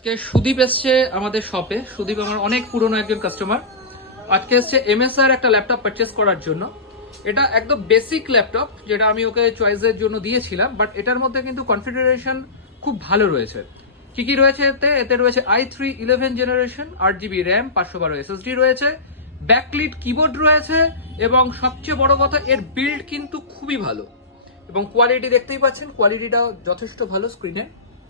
আজকে সুদীপ এসছে আমাদের শপে। সুদীপ আমার অনেক পুরনো একজন কাস্টমার। আজকে এসছে এমএসআর একটা ল্যাপটপ পারচেস করার জন্য। এটা একদম বেসিক ল্যাপটপ, যেটা আমি ওকে চয়েসের জন্য দিয়েছিলাম, বাট এটার মধ্যে কিন্তু কনফিগারেশন খুব ভালো রয়েছে। কি কি রয়েছে এতে রয়েছে i3 11 generation, 8 GB RAM, 512 SSD রয়েছে, ব্যাকলিট কিবোর্ড রয়েছে, এবং সবচেয়ে বড় কথা এর বিল্ড কিন্তু খুবই ভালো এবং কোয়ালিটি দেখতেই পাচ্ছেন, কোয়ালিটিটা যথেষ্ট ভালো স্ক্রিনে।